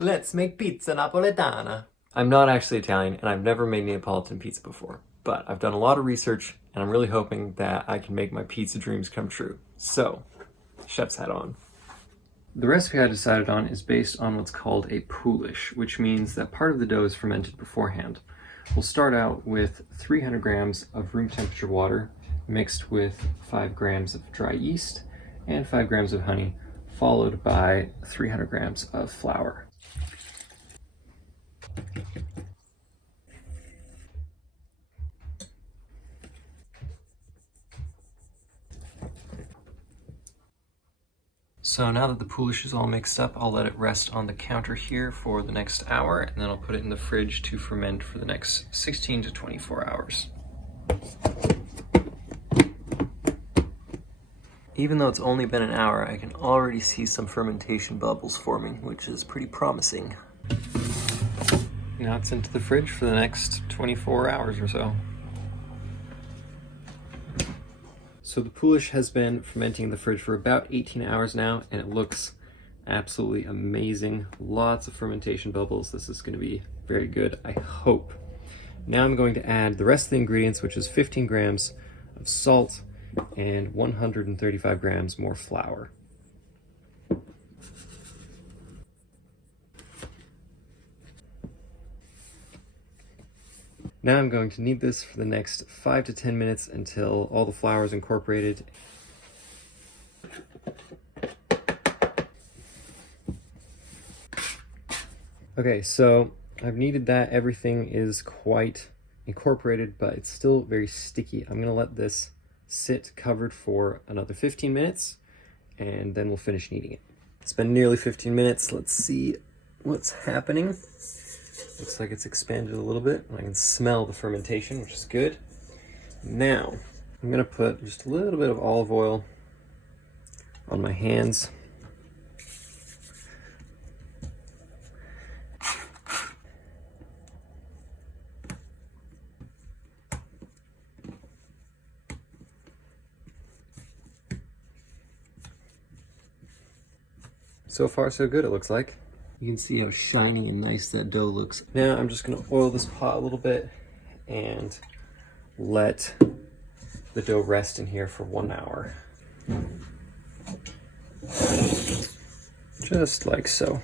Let's make pizza napoletana. I'm not actually Italian and I've never made Neapolitan pizza before, but I've done a lot of research and I'm really hoping that I can make my pizza dreams come true. So, chef's hat on. The recipe I decided on is based on what's called a poolish, which means that part of the dough is fermented beforehand. We'll start out with 300 grams of room temperature water mixed with 5 grams of dry yeast and 5 grams of honey, followed by 300 grams of flour. So now that the poolish is all mixed up, I'll let it rest on the counter here for the next hour, and then I'll put it in the fridge to ferment for the next 16 to 24 hours. Even though it's only been an hour, I can already see some fermentation bubbles forming, which is pretty promising. Now it's into the fridge for the next 24 hours or so. So the poolish has been fermenting in the fridge for about 18 hours now, and it looks absolutely amazing. Lots of fermentation bubbles. This is going to be very good, I hope. Now I'm going to add the rest of the ingredients, which is 15 grams of salt and 135 grams more flour. Now I'm going to knead this for the next 5 to 10 minutes until all the flour is incorporated. Okay, so I've kneaded that. Everything is quite incorporated, but it's still very sticky. I'm gonna let this sit covered for another 15 minutes, and then we'll finish kneading it. It's been nearly 15 minutes. Let's see what's happening. Looks like it's expanded a little bit. I can smell the fermentation, which is good. Now, I'm gonna put just a little bit of olive oil on my hands. So far, so good, it looks like. You can see how shiny and nice that dough looks. Now I'm just gonna oil this pot a little bit and let the dough rest in here for 1 hour. Just like so.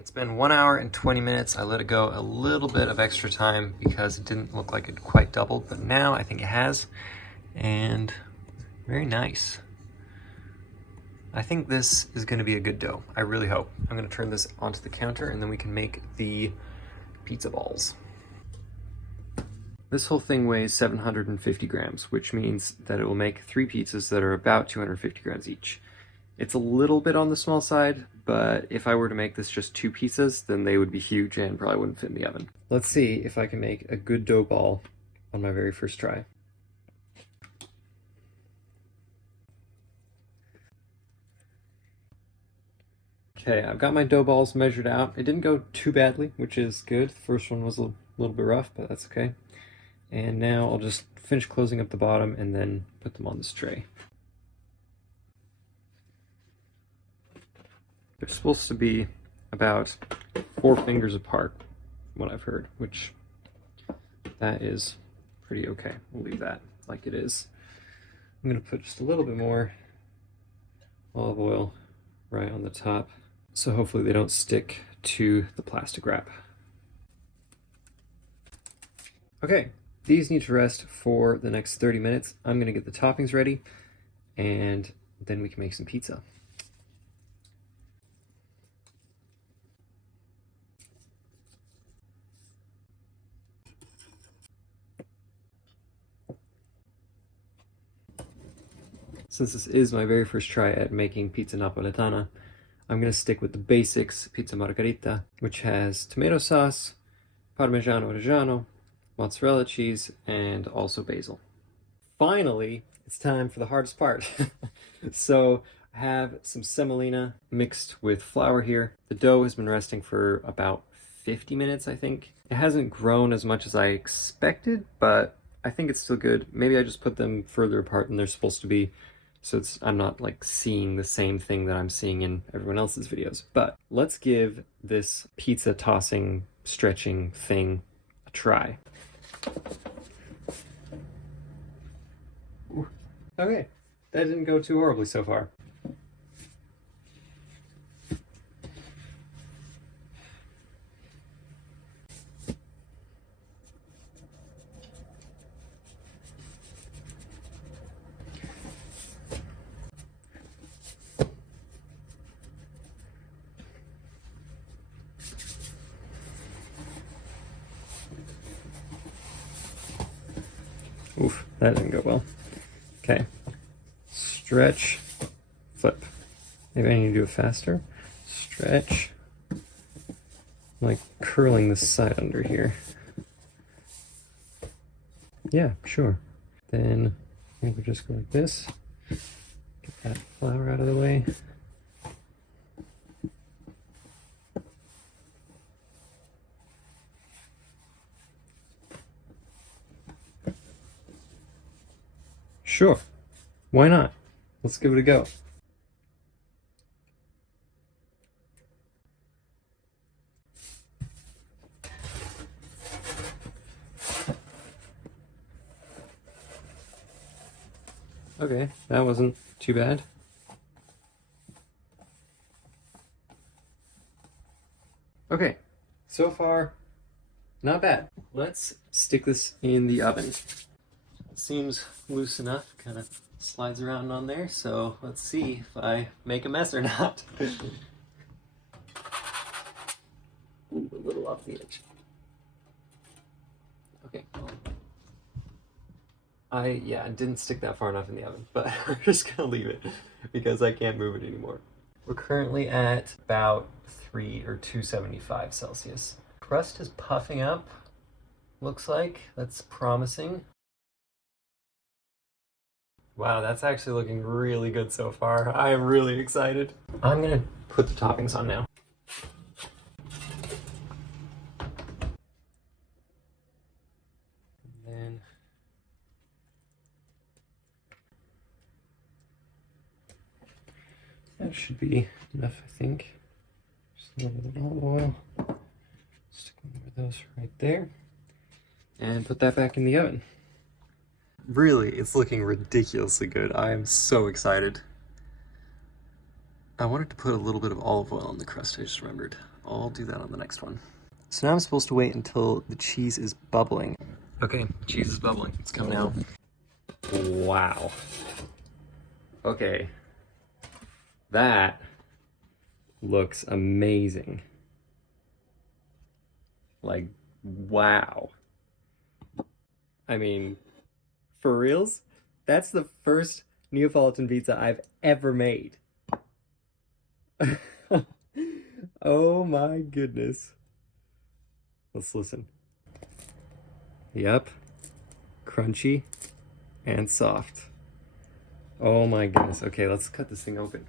It's been 1 hour and 20 minutes. I let it go a little bit of extra time because it didn't look like it quite doubled, but now I think it has, and very nice. I think this is going to be a good dough. I really hope. I'm going to turn this onto the counter and then we can make the pizza balls. This whole thing weighs 750 grams, which means that it will make 3 pizzas that are about 250 grams each. It's a little bit on the small side, but if I were to make this just 2 pizzas, then they would be huge and probably wouldn't fit in the oven. Let's see if I can make a good dough ball on my very first try. Okay, I've got my dough balls measured out. It didn't go too badly, which is good. The first one was a little bit rough, but that's okay. And now I'll just finish closing up the bottom and then put them on this tray. They're supposed to be about 4 fingers apart, from what I've heard, which that is pretty okay. We'll leave that like it is. I'm gonna put just a little bit more olive oil right on the top, so hopefully they don't stick to the plastic wrap. Okay, these need to rest for the next 30 minutes. I'm gonna get the toppings ready, and then we can make some pizza. Since this is my very first try at making pizza napoletana, I'm going to stick with the basics, pizza margherita, which has tomato sauce, parmigiano reggiano, mozzarella cheese, and also basil. Finally, it's time for the hardest part. So I have some semolina mixed with flour here. The dough has been resting for about 50 minutes, I think. It hasn't grown as much as I expected, but I think it's still good. Maybe I just put them further apart than they're supposed to be. So I'm not like seeing the same thing that I'm seeing in everyone else's videos. But let's give this pizza tossing, stretching thing a try. Ooh. Okay, that didn't go too horribly so far. Oof, that didn't go well. Okay. Stretch, flip. Maybe I need to do it faster. Stretch. I'm like curling this side under here. Yeah, sure. Then I think we just go like this. Get that flour out of the way. Sure. Why not? Let's give it a go. Okay, that wasn't too bad. Okay, so far, not bad. Let's stick this in the oven. It seems loose enough, kind of slides around on there, so let's see if I make a mess or not. Ooh, a little off the edge. Okay, well, I didn't stick that far enough in the oven, but we're just gonna leave it because I can't move it anymore. We're currently at about 275 Celsius. Crust is puffing up, looks like. That's promising. Wow, that's actually looking really good so far. I am really excited. I'm gonna put the toppings on now. And then that should be enough, I think. Just a little bit of olive oil. Stick one of those right there. And put that back in the oven. Really, it's looking ridiculously good. I am so excited. I wanted to put a little bit of olive oil on the crust, I just remembered. I'll do that on the next one. So now I'm supposed to wait until the cheese is bubbling. Okay, cheese is bubbling. It's coming out. Wow. Okay. That looks amazing. Like, wow. I mean, for reals? That's the first Neapolitan pizza I've ever made. Oh my goodness. Let's listen. Yep. Crunchy and soft. Oh my goodness. Okay, let's cut this thing open.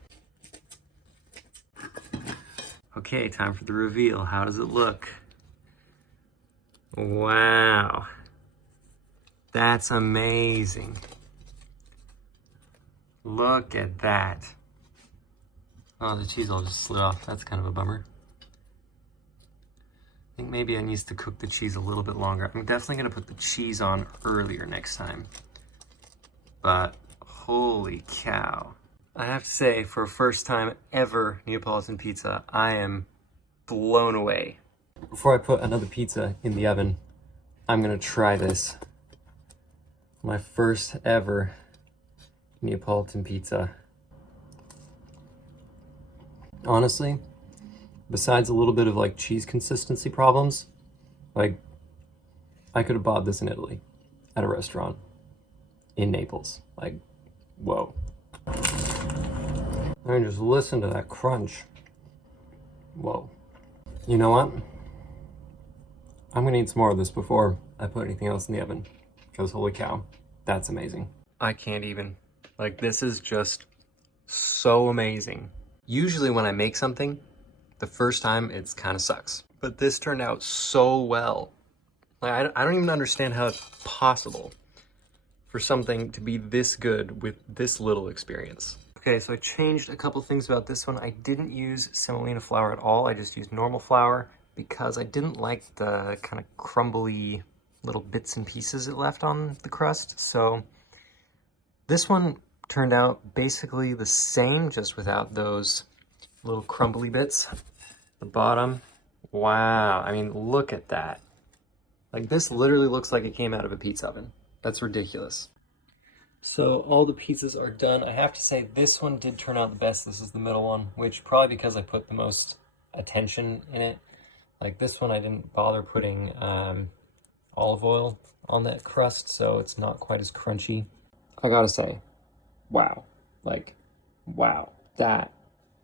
Okay, time for the reveal. How does it look? Wow. That's amazing. Look at that. Oh, the cheese all just slid off. That's kind of a bummer. I think maybe I need to cook the cheese a little bit longer. I'm definitely gonna put the cheese on earlier next time. But holy cow. I have to say, for a first time ever Neapolitan pizza, I am blown away. Before I put another pizza in the oven, I'm gonna try this. My first ever Neapolitan pizza. Honestly, besides a little bit of like cheese consistency problems, like I could have bought this in Italy at a restaurant in Naples. Like, whoa. I mean, just listen to that crunch. Whoa. You know what? I'm gonna eat some more of this before I put anything else in the oven. Because holy cow, that's amazing. I can't even. Like, this is just so amazing. Usually when I make something, the first time it's kind of sucks. But this turned out so well. Like, I don't even understand how it's possible for something to be this good with this little experience. Okay, so I changed a couple things about this one. I didn't use semolina flour at all. I just used normal flour because I didn't like the kind of crumbly little bits and pieces it left on the crust. So this one turned out basically the same, just without those little crumbly bits. The bottom, wow, I mean, look at that. Like, this literally looks like it came out of a pizza oven. That's ridiculous. So all the pizzas are done. I have to say this one did turn out the best. This is the middle one, which probably because I put the most attention in it. Like this one, I didn't bother putting olive oil on that crust, so it's not quite as crunchy. I gotta say, wow. Like, wow. That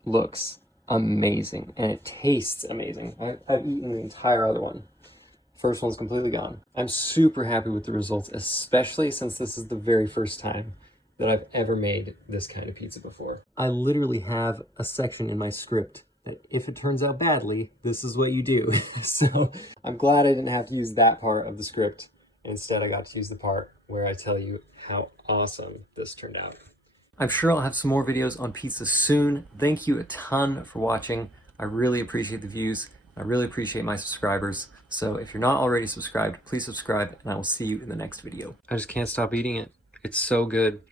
looks amazing, and it tastes amazing. I've eaten the entire other one. First one's completely gone. I'm super happy with the results, especially since this is the very first time that I've ever made this kind of pizza before. I literally have a section in my script that if it turns out badly, this is what you do. So I'm glad I didn't have to use that part of the script. Instead, I got to use the part where I tell you how awesome this turned out. I'm sure I'll have some more videos on pizza soon. Thank you a ton for watching. I really appreciate the views. I really appreciate my subscribers. So if you're not already subscribed, please subscribe, and I will see you in the next video. I just can't stop eating it. It's so good.